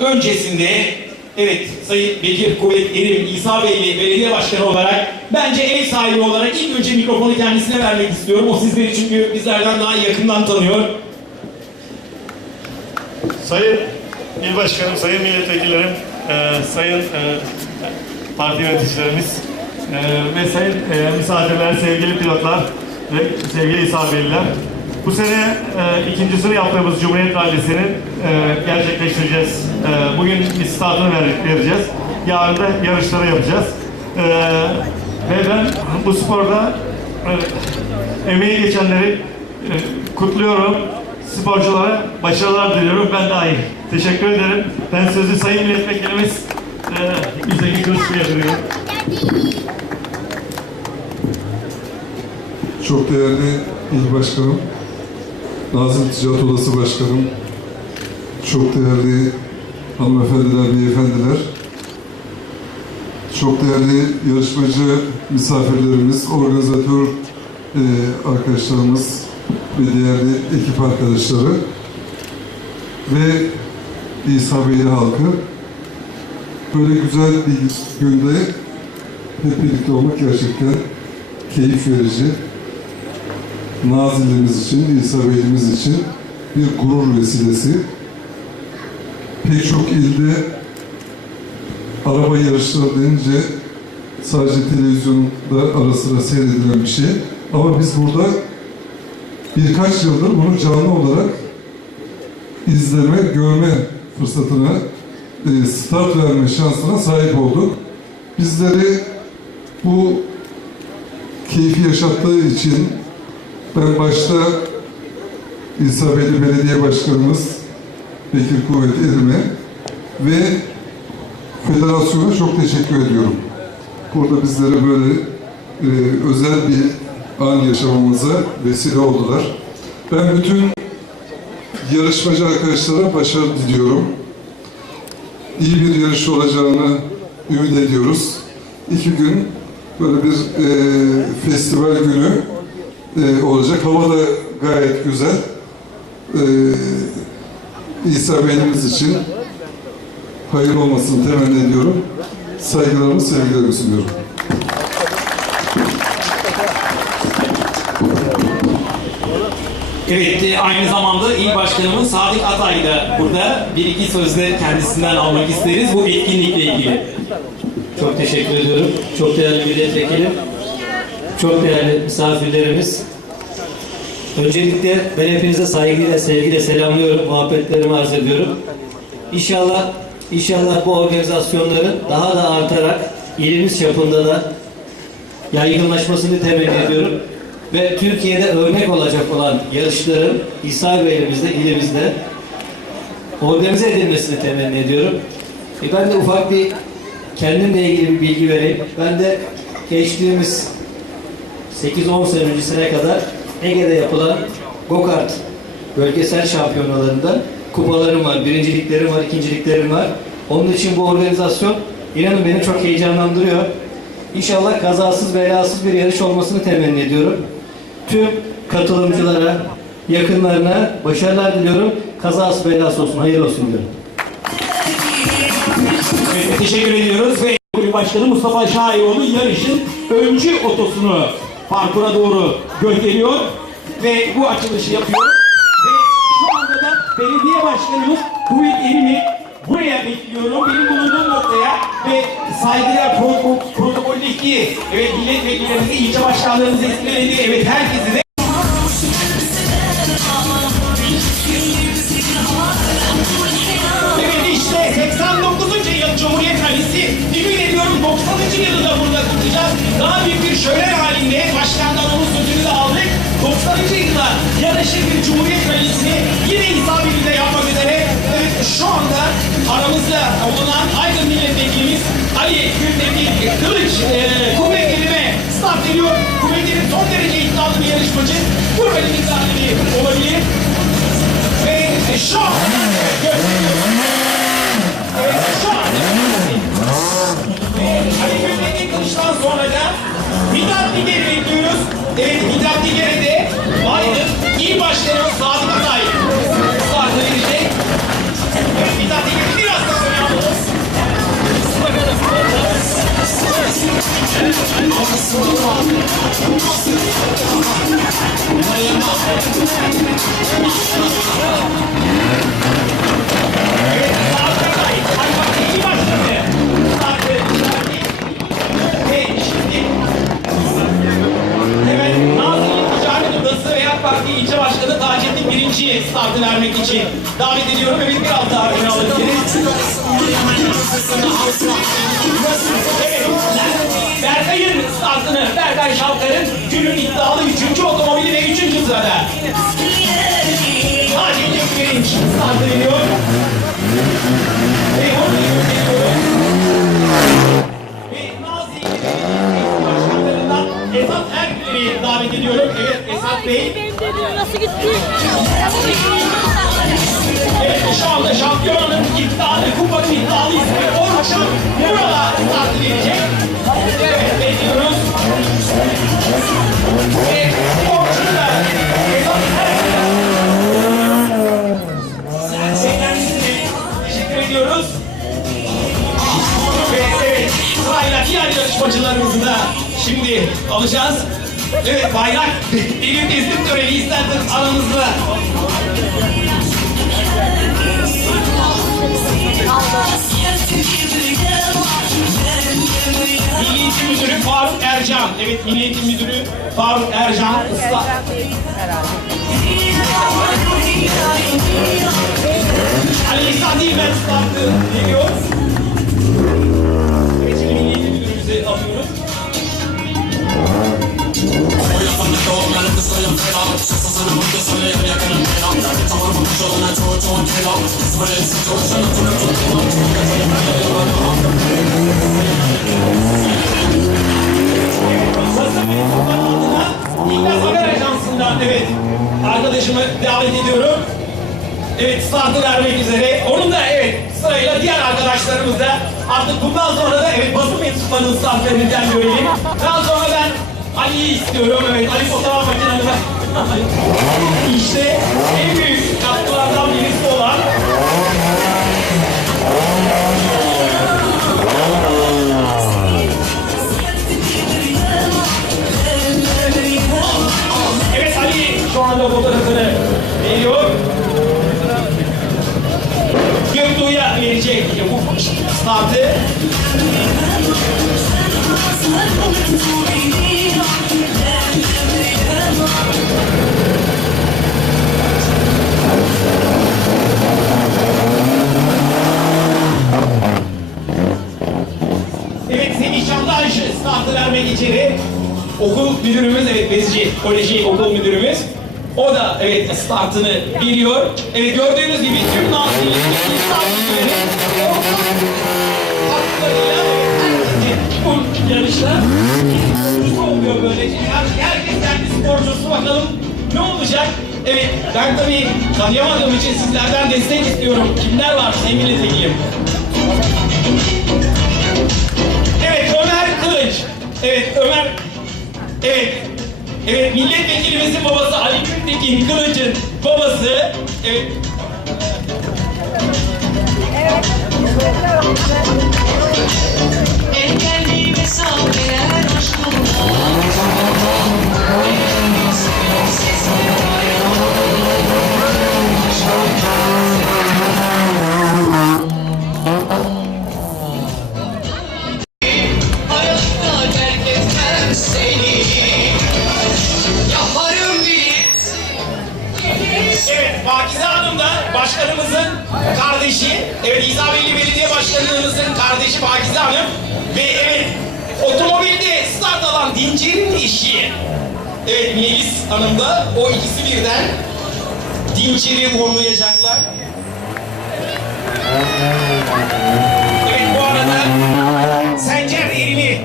öncesinde evet Sayın Bekir Kuvvet Erim İsa Beyli belediye başkanı olarak bence ev sahibi olarak ilk önce mikrofonu kendisine vermek istiyorum. O sizleri çünkü bizlerden daha yakından tanıyor. Sayın İl Başkanım, Sayın Milletvekillerim, e, Sayın e, parti yöneticilerimiz e, ve Sayın e, misafirler, sevgili pilotlar ve sevgili İsabeliler. Bu sene e, ikincisini yaptığımız Cumhuriyet Rallisi'ni e, gerçekleştireceğiz. E, bugün ver- vereceğiz. Yarın da yarışları yapacağız. E, ve ben bu sporda e, emeği geçenleri e, kutluyorum. Sporculara başarılar diliyorum. Ben dahil. Teşekkür ederim. Ben sözü Sayın Milletvekilimiz e, Yüzdeki Kılıçbey'e veriyorum. Çok değerli il başkanım, Nazım Ticaret Odası Başkanım, çok değerli hanımefendiler, beyefendiler, çok değerli yarışmacı misafirlerimiz, organizatör e, arkadaşlarımız ve değerli ekip arkadaşları ve İsa Beyli halkı. Böyle güzel bir günde hep birlikte olmak gerçekten keyif verici. Nazilli'miz için, İsa Bey'imiz için bir gurur vesilesi. Pek çok ilde araba yarışları denince sadece televizyonda ara sıra seyredilen bir şey. Ama biz burada birkaç yıldır bunu canlı olarak izleme, görme fırsatına, e, start verme şansına sahip olduk. Bizleri bu keyfi yaşattığı için ben başta İsa Beyli Belediye Başkanımız Bekir Kuvvet Erim'e ve federasyona çok teşekkür ediyorum. Burada bizlere böyle e, özel bir an yaşamamıza vesile oldular. Ben bütün yarışmacı arkadaşlara başarı diliyorum. İyi bir yarış olacağını ümit ediyoruz. İki gün böyle bir e, festival günü e, olacak. Hava da gayet güzel. E, İsa Bey'imiz için hayırlı olmasını temenni ediyorum. Saygılarımı, sevgilerimi sunuyorum. Evet, e, aynı zamanda il başkanımız Sadık Atay da burada bir iki sözle kendisinden almak isteriz bu etkinlikle ilgili. Çok teşekkür ediyorum. Çok değerli milletvekili, çok değerli misafirlerimiz. Öncelikle ben hepinize saygıyla, sevgiyle selamlıyorum, muhabbetlerimi arz ediyorum. İnşallah, inşallah bu organizasyonların daha da artarak ilimiz çapında da yaygınlaşmasını temenni ediyorum. Ve Türkiye'de örnek olacak olan yarışların İsa Bey'imizde, ilimizde organize edilmesini temenni ediyorum. E ben de ufak bir kendimle ilgili bir bilgi vereyim. Ben de geçtiğimiz 8-10 sene öncesine kadar Ege'de yapılan go-kart bölgesel şampiyonalarında kupalarım var, birinciliklerim var, ikinciliklerim var. Onun için bu organizasyon inanın beni çok heyecanlandırıyor. İnşallah kazasız belasız bir yarış olmasını temenni ediyorum. Tüm katılımcılara, yakınlarına başarılar diliyorum. Kazası belası olsun, hayırlı olsun diyorum. Evet, teşekkür ediyoruz ve başkanı Mustafa Şahiroğlu yarışın öncü otosunu parkura doğru gönderiyor ve bu açılışı yapıyor. Ve şu anda da belediye başkanımız Kuvvet Erim'i buraya bekliyorum. Benim bulunduğum noktaya ve saygılar protokol, protokoldeki evet milletvekillerimizi, ilçe başkanlarımızı istiledi. Evet herkesi de Evet işte 89. yıl Cumhuriyet Rallisi. Yemin ediyorum 90. yılı da burada. Daha büyük bir şölen halinde başkandan onun sözünü de aldık. 90. yılda yarışır bir Cumhuriyet Rallisi'ni yine isabetiyle yapmak üzere evet, şu anda aramızda bulunan Aydın Milletvekilimiz Ali Gündemir Kılıç e, kuvvetlerine start veriyor. Kuvvetlerin son derece iddialı bir yarışmacı. Rallinin sahibi olabilir. Ve şu an Evet, arkadaşlarımız Sadık'a sahip. Sadık'a gidecek. Evet bir tane gibi biraz da böyle yapalım. Bakalım. Bakalım. Parti İlçe Başkanı Taceddin Birinci'yi startı vermek için davet ediyorum. Evet biraz daha öne alabiliriz. Evet. Berkay'ın startını Berkay Şalkar'ın günün iddialı üçüncü otomobili ve üçüncü sırada. Taceddin Birinci startı veriyor. davet ediyorum. Evet Esat Bey Nasıl gitti? Evet, şu anda şampiyonanın iddialı, kupanın iddialı ismi Orçun start verecek. Evet. Ve Ergüler. Kendisine teşekkür ediyoruz. Ve evet, sırayla diğer yarışmacılarımızı da şimdi alacağız. Evet, bayrak benim teslim töreni isterseniz aranızda. Milli Eğitim Müdürü Faruk Ercan. Evet, Milli Eğitim Müdürü Faruk Ercan. Isla... Ali İhsan değil ben ıslattım. Evet, şimdi Milli Eğitim Müdürümüzü alıyoruz. Basın ve Kurban adına İlmaz Haber Ajansı'ndan evet arkadaşımı davet ediyorum. Evet startı vermek üzere. Onun da evet sırayla diğer arkadaşlarımız da artık bundan sonra da evet basın mensuplarının startlarından görelim. Daha sonra ben Ali'yi istiyorum. Evet Ali fotoğraf makinesi. işte en büyük katkılardan birisi olan Evet Ali şu anda fotoğrafını veriyor. Göktuğ'a verecek bu startı. Evet Semih Çantaş startı vermek içeri. Okul müdürümüz, evet Bezci Koleji okul müdürümüz. O da evet startını veriyor. Evet gördüğünüz gibi tüm Nazilli startları haklarıyla evet, bu yarışta bu oluyor böylece. Her- Herkes kendi sporcusu bakalım ne olacak? Evet ben tabii tanıyamadığım için sizlerden destek istiyorum. Kimler var sevgili Tekilim? Evet Ömer Kılıç. Evet Ömer. Evet. Evet milletvekilimizin babası Ali Gültekin Kılıç'ın babası. Evet. Engelli başkanımızın kardeşi. Evet İsabelli Belediye Başkanımızın kardeşi Pakize Hanım. Ve evet Otomobilde sardalan dincirin işi. Evet Melis Hanım da o ikisi birden dinciri uğurlayacaklar. Evet bu arada Sencer elini